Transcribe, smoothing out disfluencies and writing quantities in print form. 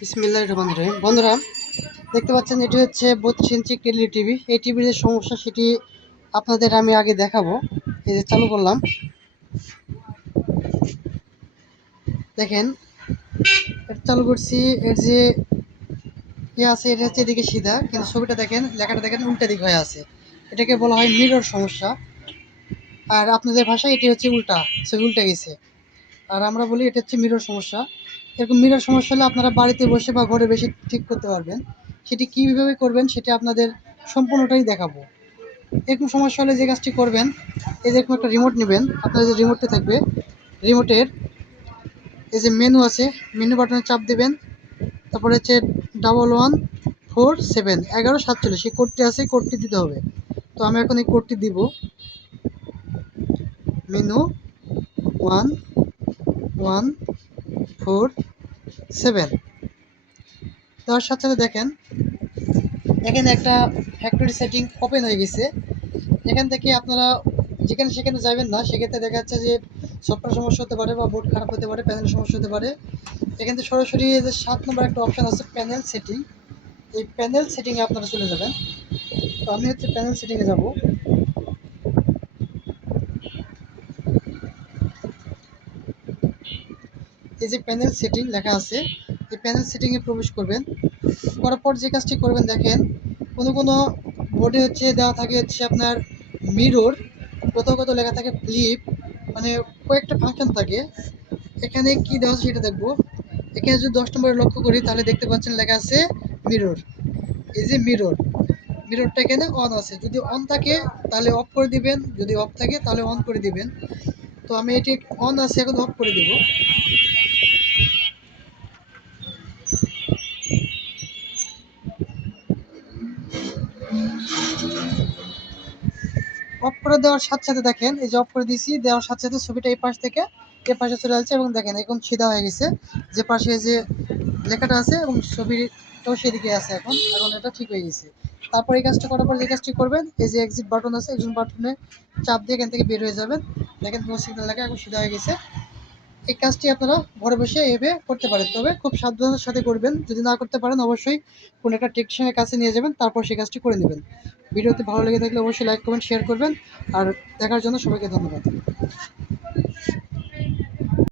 বিসমিল্লাহির রহমানির রহিম। বন্ধুরা, দেখতে পাচ্ছেন এটি হচ্ছে 32 ইঞ্চি কেডলি টিভি। এই টিভির যে সমস্যা সেটি আপনাদের আমি আগে দেখাবো। এই যে চালু করলাম, দেখেন এটা চালু করছি। এর যে আছে এটা হচ্ছে এদিকে সিধা, কিন্তু ছবিটা দেখেন, লেখাটা দেখেন উল্টা দিক হয়ে আছে। এটাকে বলা হয় মিরর সমস্যা, আর আপনাদের ভাষায় এটি হচ্ছে উল্টা, ছবি উল্টে গেছে। আর আমরা বলি এটা হচ্ছে মিরর সমস্যা। এরকম মিরর সমস্যা হলে আপনারা বাড়িতে বসে বা ঘরে বসে ঠিক করতে পারবেন। সেটি কীভাবে করবেন সেটা আপনাদের সম্পূর্ণটাই দেখাবো। এরকম সমস্যা হলে যে কাজটি করবেন, এই যে এরকম একটা রিমোট নেবেন। আপনার যে রিমোটটা থাকবে, রিমোটের এই যে মেনু আছে, মেনু বাটনে চাপ দেবেন। তারপরে হচ্ছে 11471147 এই কোডটি আছে, কোডটি দিতে হবে। তো আমি এখন এই কোডটি দিব, মেনু 1147। তার সাথে সাথে দেখেন এখানে একটা ফ্যাক্টরি সেটিং ওপেন হয়ে গেছে। এখান থেকে আপনারা যেখানে সেখানে যাবেন না, সেক্ষেত্রে দেখা যাচ্ছে যে সফটওয়্যার সমস্যা হতে পারে বা বোর্ড খারাপ হতে পারে, প্যানেল সমস্যা হতে পারে। এখান থেকে সরাসরি এই যে 7 নম্বর একটা অপশান আছে প্যানেল সেটিং, এই প্যানেল সেটিংয়ে আপনারা চলে যাবেন। তো আমি হচ্ছে প্যানেল সেটিংয়ে যাব। এই যে প্যানেল সেটিং লেখা আছে, এই প্যানেল সেটিংয়ে প্রবেশ করবেন। করার পর যে কাজটি করবেন, দেখেন কোনো কোনো বোর্ডে হচ্ছে দেওয়া থাকে হচ্ছে আপনার মিরর, কোথাও কোথাও লেখা থাকে ফ্লিপ, মানে কয়েকটা ফাংশন থাকে। এখানে কি দেওয়া আছে সেটা দেখবো। এখানে যদি 10 নম্বরে লক্ষ্য করি তাহলে দেখতে পাচ্ছেন লেখা আছে মিরর। এই যে মিরর, মিররটা এখানে অন আছে। যদি অন থাকে তাহলে অফ করে দিবেন, যদি অফ থাকে তাহলে অন করে দিবেন। তো আমি এটি অন আছে, এখন অফ করে দেব। অফ করে দেওয়ার সাথে সাথে দেখেন এই যে অফ করে দিয়েছি, দেওয়ার সাথে সাথে ছবিটা এই পাশ থেকে এ পাশে চলে যাচ্ছে এবং দেখেন এখন সিধা হয়ে গেছে। যে পাশে যে লেখাটা আছে এবং ছবিটাও সেদিকে আছে, এখন এখন এটা ঠিক হয়ে গেছে। তারপর এই কাজটা করার পর যে কাজটি করবেন, এই যে এক্সিট বাটন আছে, এক্সিট বাটনে চাপ দিয়ে এখান থেকে বের হয়ে যাবেন। দেখেন কোনো সিগন্যাল লেখা এখন সিধা হয়ে গেছে। এই কাজটি আপনারা ঘরে বসে এভাবে করতে পারেন, তবে খুব সাবধানের সাথে করবেন। যদি না করতে পারেন অবশ্যই কোনো একটা টেকনিশিয়ানের কাছে নিয়ে যাবেন, তারপর সেই কাজটি করে নেবেন। ভিডিওটি ভালো লেগে থাকলে অবশ্যই লাইক কমেন্ট শেয়ার করবেন। আর দেখার জন্য সবাইকে ধন্যবাদ।